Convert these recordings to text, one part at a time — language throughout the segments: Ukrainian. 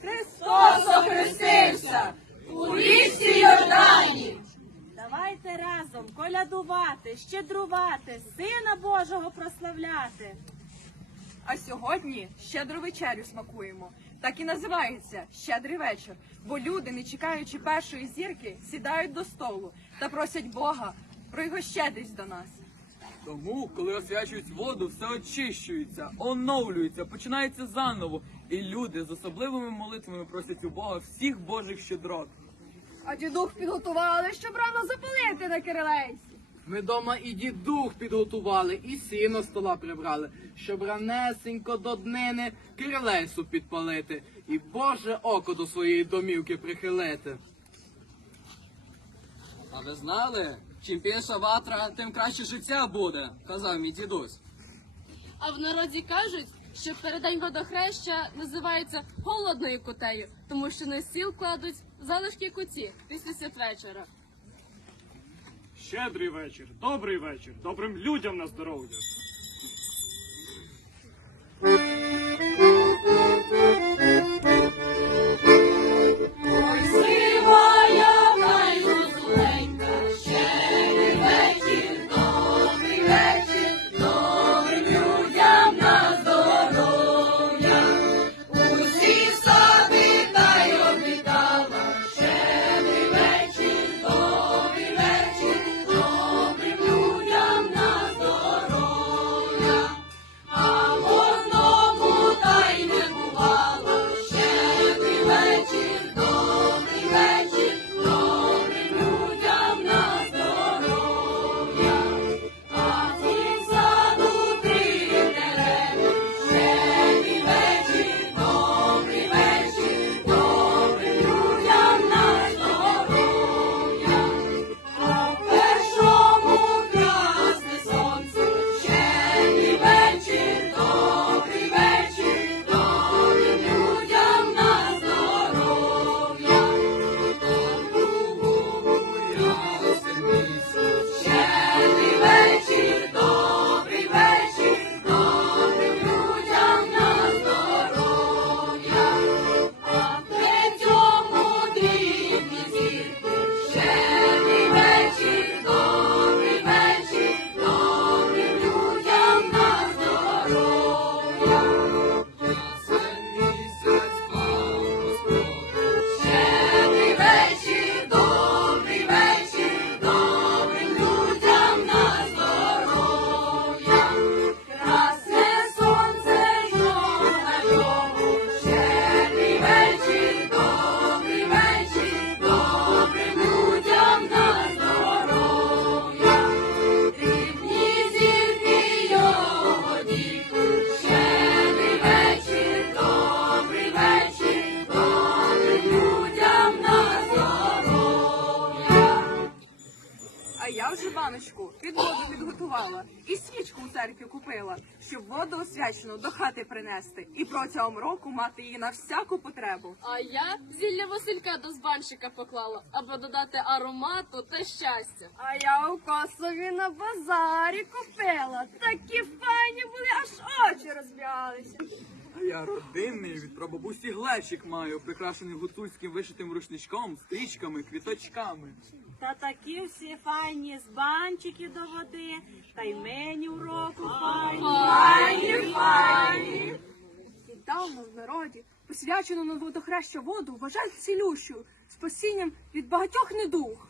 Христос охрестився у річці Йордані. Давайте разом колядувати, щедрувати, Сина Божого прославляти. А сьогодні щедру вечерю смакуємо. Так і називається щедрий вечір. Бо люди, не чекаючи першої зірки, сідають до столу та просять Бога про його щедрість до нас. Тому, коли освячують воду, все очищується, оновлюється, починається заново і люди з особливими молитвами просять у Бога всіх Божих щедрот. А дідух підготували, щоб рано запалити на кирилейці. Ми дома і дідух підготували, і сіно стола прибрали, щоб ранесенько до днини кирилейсу підпалити, і Боже око до своєї домівки прихилити. А ви знали? Чим більша ватра, тим краще життя буде, казав мій дідусь. А в народі кажуть, що передень водохреща називається голодною кутею, тому що на сіл кладуть залишки куті після святвечора. Щедрий вечір, добрий вечір, добрим людям на здоров'я. Я вже баночку під воду підготувала і свічку у церкві купила, щоб воду освячену до хати принести і протягом року мати її на всяку потребу. А я зілля Василька до збанщика поклала, аби додати аромату та щастя. А я у Косові на базарі купила. Такі файні були, аж очі розбігалися. А я родинний від прабабусі глечик маю, прикрашений гуцульським вишитим рушничком, стрічками, квіточками. Та такі всі файні з банчиків до води, та й мені в року файні. Файні, файні! І давно в народі посвячену на водохреща воду вважають цілющою, спасінням від багатьох недуг.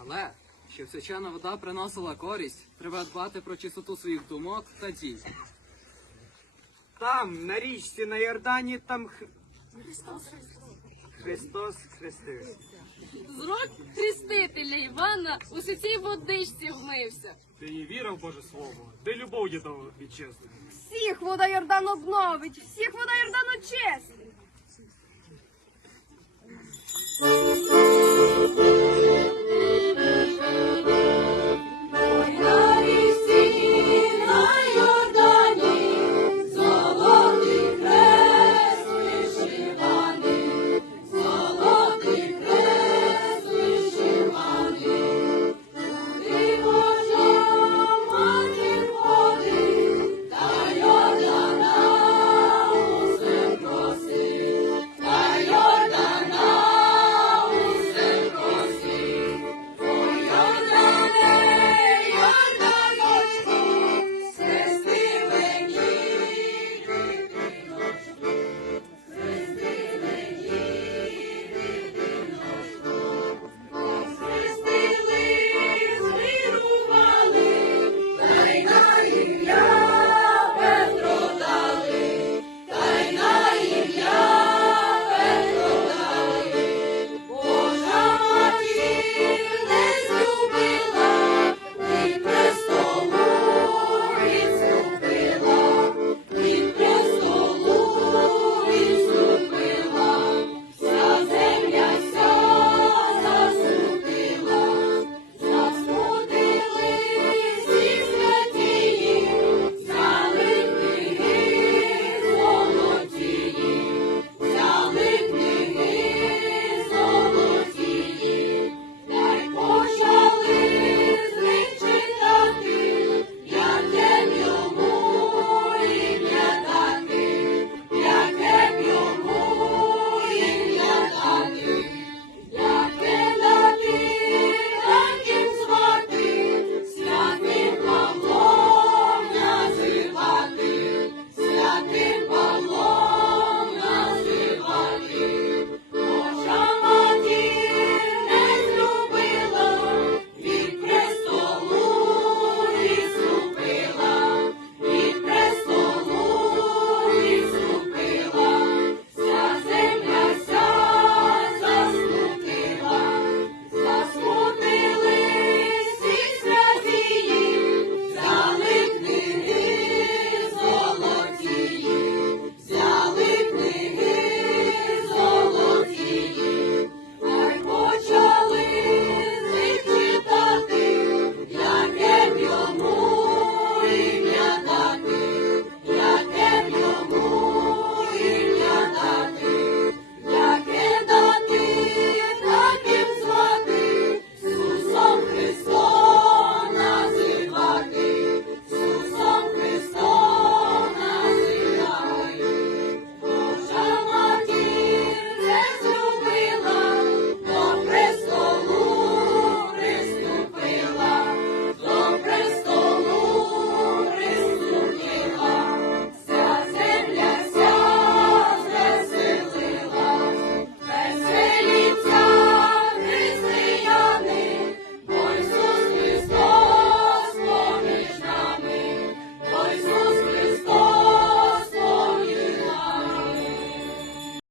Але щоб свячена вода приносила користь, треба дбати про чистоту своїх думок та дій. Там, на річці, на Йордані, там х... Христос хрестився. З рук хрестителя Івана у святій водичці вмився. Ти і віра в Боже Слово, де любов є до вітчизни. Всіх вода Йордан обновить, всіх вода Йордан очистить.